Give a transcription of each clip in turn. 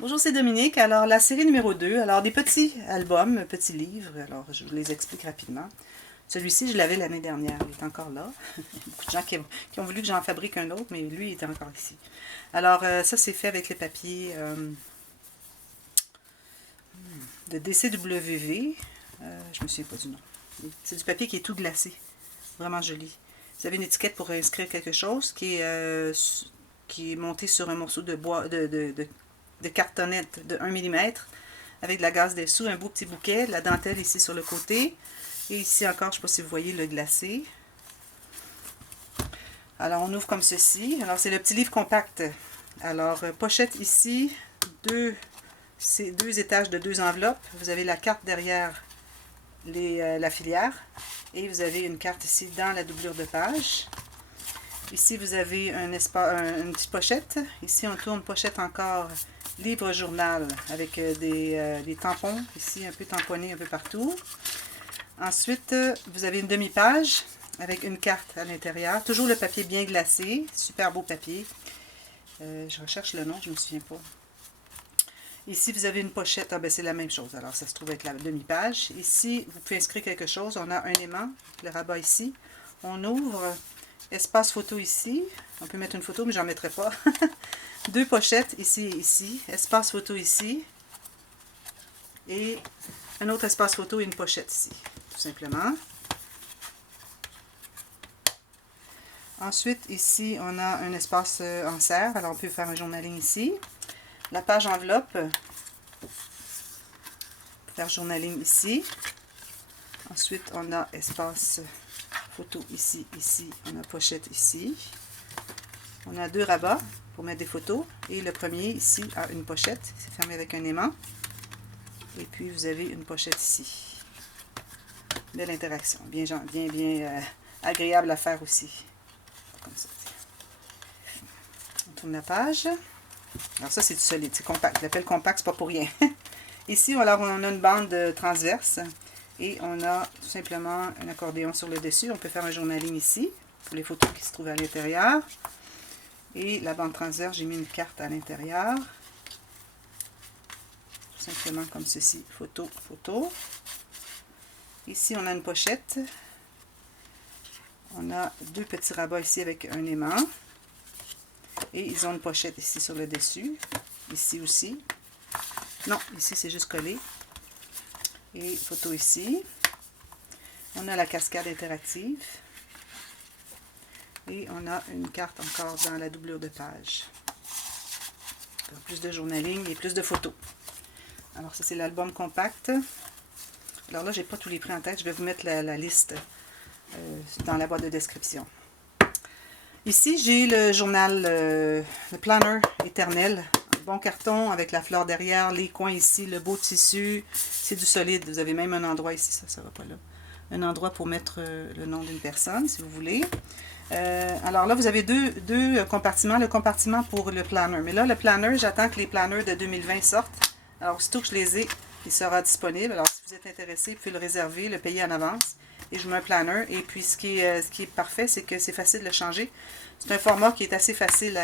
Bonjour, c'est Dominique. Alors, la série numéro 2, alors des petits albums, petits livres, alors je vous les explique rapidement. Celui-ci, je l'avais l'année dernière, il est encore là. Il y a beaucoup de gens qui ont voulu que j'en fabrique un autre, mais lui, il est encore ici. Alors, ça, c'est fait avec les papiers de DCWV. Je me souviens pas du nom. C'est du papier qui est tout glacé. Vraiment joli. Vous avez une étiquette pour inscrire quelque chose qui est monté sur un morceau de bois, de cartonnette de 1 mm avec de la gaze dessous, un beau petit bouquet, la dentelle ici sur le côté. Et ici encore, je ne sais pas si vous voyez le glacé. Alors, on ouvre comme ceci. Alors, c'est le petit livre compact. Alors, pochette ici, c'est 2 étages de 2 enveloppes. Vous avez la carte derrière la filière. Et vous avez une carte ici dans la doublure de page. Ici, vous avez une petite pochette. Ici, on tourne pochette encore livre-journal avec des tampons ici un peu tamponnés un peu partout. Ensuite, vous avez une demi-page avec une carte à l'intérieur. Toujours le papier bien glacé. Super beau papier. Je recherche le nom, je ne me souviens pas. Ici, vous avez une pochette. Ah ben, c'est la même chose. Alors, ça se trouve avec la demi-page. Ici, vous pouvez inscrire quelque chose. On a un aimant, le rabat ici. On ouvre. Espace photo ici. On peut mettre une photo, mais j'en mettrai pas. 2 pochettes ici et ici. Espace photo ici. Et un autre espace photo et une pochette ici, tout simplement. Ensuite, ici, on a un espace en serre. Alors, on peut faire un journaling ici. La page enveloppe. Faire journaling ici. Ensuite, on a espace photo ici, ici. On a pochette ici. On a 2 rabats pour mettre des photos. Et le premier, ici, a une pochette. C'est fermé avec un aimant. Et puis, vous avez une pochette ici. Belle interaction. Bien agréable à faire aussi. Comme ça. On tourne la page. Alors ça, c'est du solide, c'est compact. Je l'appelle compact, c'est pas pour rien. Ici, alors, on a une bande transverse. Et on a tout simplement un accordéon sur le dessus. On peut faire un journaling ici, pour les photos qui se trouvent à l'intérieur. Et la bande transverse, j'ai mis une carte à l'intérieur. Tout simplement comme ceci, photo, photo. Ici, on a une pochette. On a 2 petits rabats ici avec un aimant. Et ils ont une pochette ici sur le dessus. Ici aussi. Non, ici c'est juste collé. Et photo ici. On a la cascade interactive. Et on a une carte encore dans la doublure de page. Plus de journaling et plus de photos. Alors ça c'est l'album compact. Alors là, j'ai pas tous les prix en tête. Je vais vous mettre la liste dans la boîte de description. Ici, j'ai le journal, le planner éternel. Un bon carton avec la fleur derrière, les coins ici, le beau tissu. C'est du solide. Vous avez même un endroit ici, ça va pas là. Un endroit pour mettre le nom d'une personne, si vous voulez. Alors là, vous avez deux compartiments. Le compartiment pour le planner. Mais là, le planner, j'attends que les planners de 2020 sortent. Alors, aussitôt que je les ai, il sera disponible. Alors, si vous êtes intéressé, vous pouvez le réserver, le payer en avance. Et je mets un planner. Et puis, ce qui est parfait, c'est que c'est facile de le changer. C'est un format qui est assez facile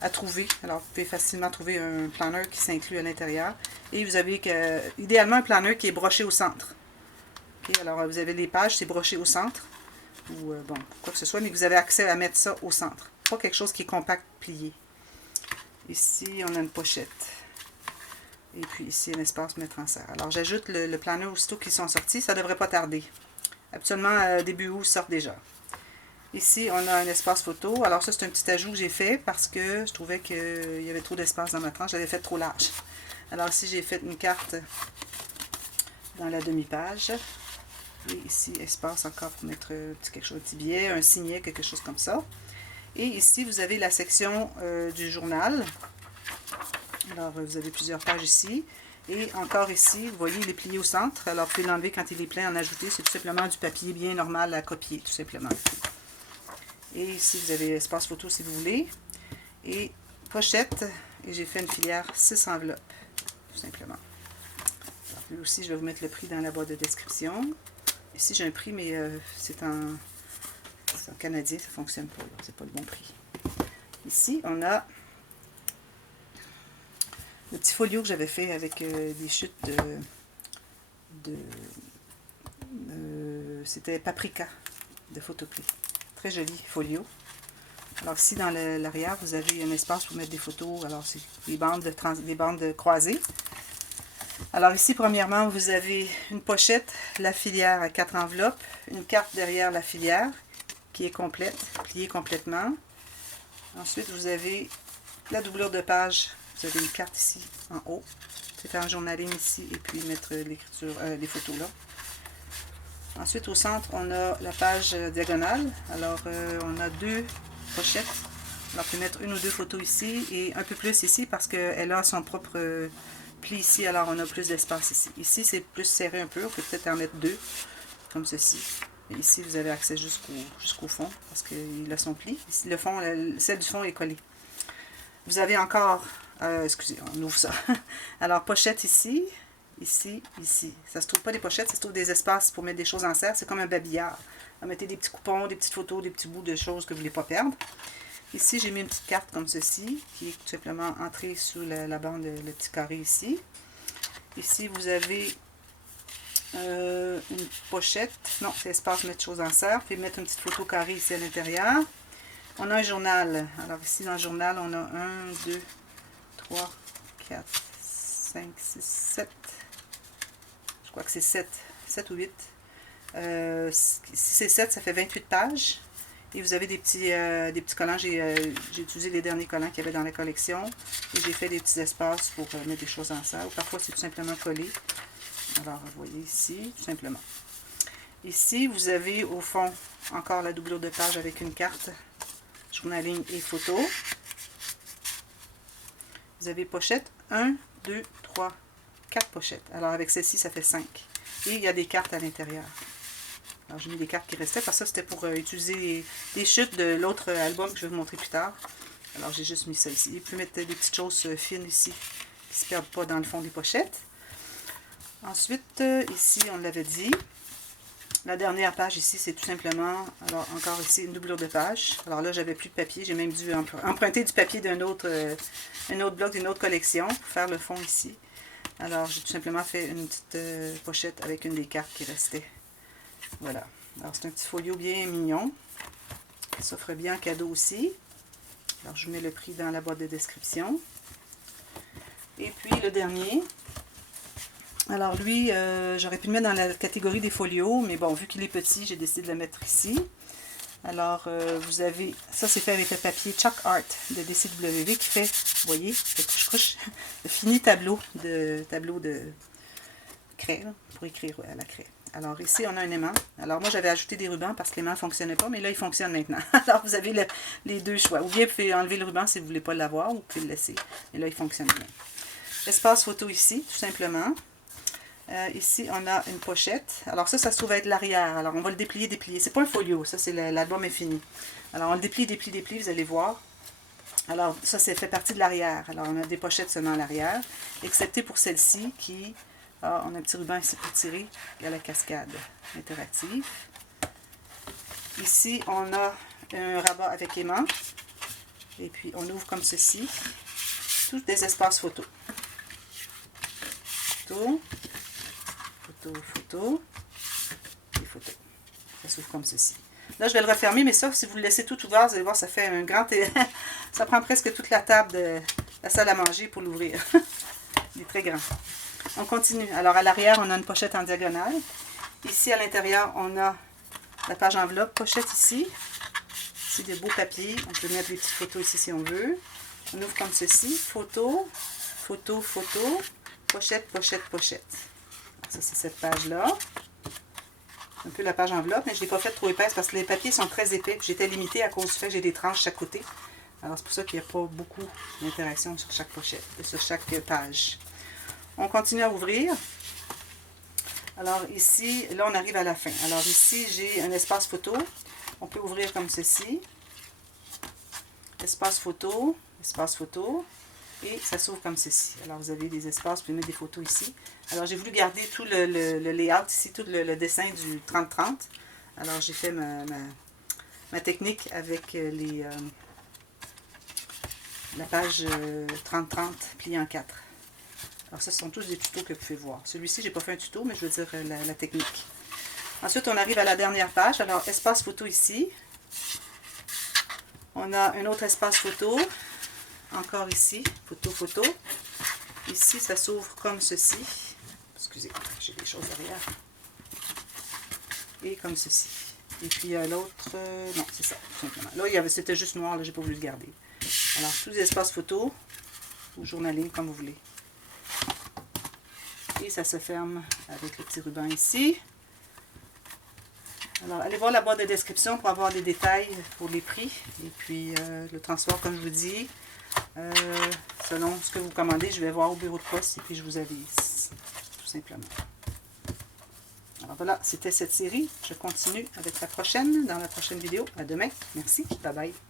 à trouver. Alors, vous pouvez facilement trouver un planner qui s'inclut à l'intérieur. Et vous avez idéalement un planner qui est broché au centre. Okay, alors, vous avez les pages, c'est broché au centre. Ou bon, quoi que ce soit, mais vous avez accès à mettre ça au centre. Pas quelque chose qui est compact, plié. Ici, on a une pochette. Et puis ici, un espace mettre en serre. Alors, j'ajoute le planner aussitôt qu'ils sont sortis. Ça ne devrait pas tarder. Habituellement, début août, ils sortent déjà. Ici, on a un espace photo. Alors ça, c'est un petit ajout que j'ai fait parce que je trouvais qu'il y avait trop d'espace dans ma tranche. J'avais fait trop large. Alors ici, j'ai fait une carte dans la demi-page. Et ici, espace encore pour mettre quelque chose, un petit billet, un signet, quelque chose comme ça. Et ici, vous avez la section du journal. Alors, vous avez plusieurs pages ici. Et encore ici, vous voyez, il est plié au centre. Alors, vous pouvez l'enlever quand il est plein, en ajouter. C'est tout simplement du papier bien normal à copier, tout simplement. Et ici, vous avez espace photo si vous voulez. Et pochette. Et j'ai fait une filière 6 enveloppes, tout simplement. Alors, lui aussi, je vais vous mettre le prix dans la boîte de description. Ici, j'ai un prix, mais c'est en canadien, ça ne fonctionne pas. C'est pas le bon prix. Ici, on a le petit folio que j'avais fait avec des chutes c'était Paprika de Photopli. Très joli folio. Alors ici, dans l'arrière, vous avez un espace pour mettre des photos. Alors, c'est des bandes croisées. Alors ici, premièrement, vous avez une pochette, la filière à 4 enveloppes, une carte derrière la filière qui est complète, pliée complètement. Ensuite, vous avez la doublure de page. Vous avez une carte ici, en haut. C'est faire un journaling ici et puis mettre l'écriture, les photos là. Ensuite, au centre, on a la page diagonale. Alors, on a 2 pochettes. Alors, on peut mettre une ou 2 photos ici et un peu plus ici parce qu'elle a son propre pli ici. Alors, on a plus d'espace ici. Ici, c'est plus serré un peu. On peut peut-être en mettre 2, comme ceci. Et ici, vous avez accès jusqu'au fond parce qu'il a son pli. Ici, le fond, celle du fond est collée. Vous avez encore... excusez, on ouvre ça. Alors, pochette ici. Ici, ici. Ça se trouve pas des pochettes, ça se trouve des espaces pour mettre des choses en serre. C'est comme un babillard. Vous mettez des petits coupons, des petites photos, des petits bouts de choses que vous ne voulez pas perdre. Ici, j'ai mis une petite carte comme ceci, qui est tout simplement entrée sous la bande, le petit carré ici. Ici, vous avez une pochette. Non, c'est espace mettre choses en serre. Vous pouvez mettre une petite photo carrée ici à l'intérieur. On a un journal. Alors ici, dans le journal, on a 1, 2, 3, 4, 5, 6, 7. Je crois que c'est 7 ou 8. Si c'est 7, ça fait 28 pages. Et vous avez des petits collants. J'ai utilisé les derniers collants qu'il y avait dans la collection. Et j'ai fait des petits espaces pour mettre des choses en serre. Ou parfois, c'est tout simplement collé. Alors, vous voyez ici, tout simplement. Ici, vous avez au fond encore la doublure de page avec une carte, journaling et photo. Vous avez pochette 1, 2, 3, 4 pochettes. Alors, avec celle-ci, ça fait 5. Et il y a des cartes à l'intérieur. Alors, j'ai mis des cartes qui restaient, parce que ça, c'était pour utiliser les chutes de l'autre album que je vais vous montrer plus tard. Alors, j'ai juste mis ça ici. Vous pouvez mettre des petites choses fines ici, qui ne se perdent pas dans le fond des pochettes. Ensuite, ici, on l'avait dit. La dernière page ici, c'est tout simplement, alors encore ici, une doublure de page. Alors là, j'avais plus de papier. J'ai même dû emprunter du papier d'un autre bloc, d'une autre collection pour faire le fond ici. Alors, j'ai tout simplement fait une petite pochette avec une des cartes qui restait. Voilà. Alors, c'est un petit folio bien mignon. Ça ferait bien en cadeau aussi. Alors, je vous mets le prix dans la boîte de description. Et puis, le dernier. Alors, lui, j'aurais pu le mettre dans la catégorie des folios, mais bon, vu qu'il est petit, j'ai décidé de le mettre ici. Alors, vous avez... Ça, c'est fait avec le papier Chalk Art de DCW qui fait, vous voyez, le fini tableau de craie, là, pour écrire à la craie. Alors, ici, on a un aimant. Alors, moi, j'avais ajouté des rubans parce que l'aimant ne fonctionnait pas, mais là, il fonctionne maintenant. Alors, vous avez les deux choix. Ou bien, vous pouvez enlever le ruban si vous ne voulez pas l'avoir, ou vous pouvez le laisser. Et là, il fonctionne bien. Espace photo ici, tout simplement. Ici, on a une pochette. Alors, ça se trouve être l'arrière. Alors, on va le déplier. C'est pas un folio, ça, c'est l'album est fini. Alors, on le déplie, vous allez voir. Alors, ça, fait partie de l'arrière. Alors, on a des pochettes seulement à l'arrière, excepté pour celle-ci qui... Ah, on a un petit ruban ici pour tirer. Il y a la cascade interactive. Ici, on a un rabat avec aimant. Et puis, on ouvre comme ceci. Tous des espaces photo. Photo. Photo et photo. Ça s'ouvre comme ceci. Là, je vais le refermer, mais ça, si vous le laissez tout ouvert, vous allez voir, ça fait un grand... ça prend presque toute la table de la salle à manger pour l'ouvrir. Il est très grand. On continue. Alors, à l'arrière, on a une pochette en diagonale. Ici, à l'intérieur, on a la page enveloppe. Pochette ici. Ici, des beaux papiers. On peut mettre des petites photos ici si on veut. On ouvre comme ceci. Photo, photo, photo. Pochette, pochette, pochette. Ça, c'est cette page-là. Un peu la page enveloppe, mais je ne l'ai pas faite trop épaisse parce que les papiers sont très épais. J'étais limitée à cause du fait que j'ai des tranches chaque côté. Alors, c'est pour ça qu'il n'y a pas beaucoup d'interaction sur chaque pochette, sur chaque page. On continue à ouvrir. Alors, ici, là, on arrive à la fin. Alors, ici, j'ai un espace photo. On peut ouvrir comme ceci. Espace photo, espace photo. Et ça s'ouvre comme ceci. Alors, vous avez des espaces, vous pouvez mettre des photos ici. Alors, j'ai voulu garder tout le layout ici, tout le dessin du 30-30. Alors, j'ai fait ma technique avec la page 30-30 pliée en 4. Alors ça, ce sont tous des tutos que vous pouvez voir. Celui-ci, j'ai pas fait un tuto, mais je veux dire la technique. Ensuite, on arrive à la dernière page. Alors, espace photo ici. On a un autre espace photo. Encore ici, photo, photo. Ici, ça s'ouvre comme ceci. Excusez, j'ai des choses derrière. Et comme ceci. Et puis l'autre, non, c'est ça, tout simplement. Là, c'était juste noir, là, j'ai pas voulu le garder. Alors, tous les espaces photos, ou journaling, comme vous voulez. Et ça se ferme avec le petit ruban ici. Alors, allez voir la boîte de description pour avoir des détails pour les prix. Et puis, le transport, comme je vous dis, selon ce que vous commandez, je vais voir au bureau de poste et puis je vous avise, tout simplement. Alors voilà, c'était cette série. Je continue avec la prochaine, dans la prochaine vidéo. À demain. Merci. Bye bye.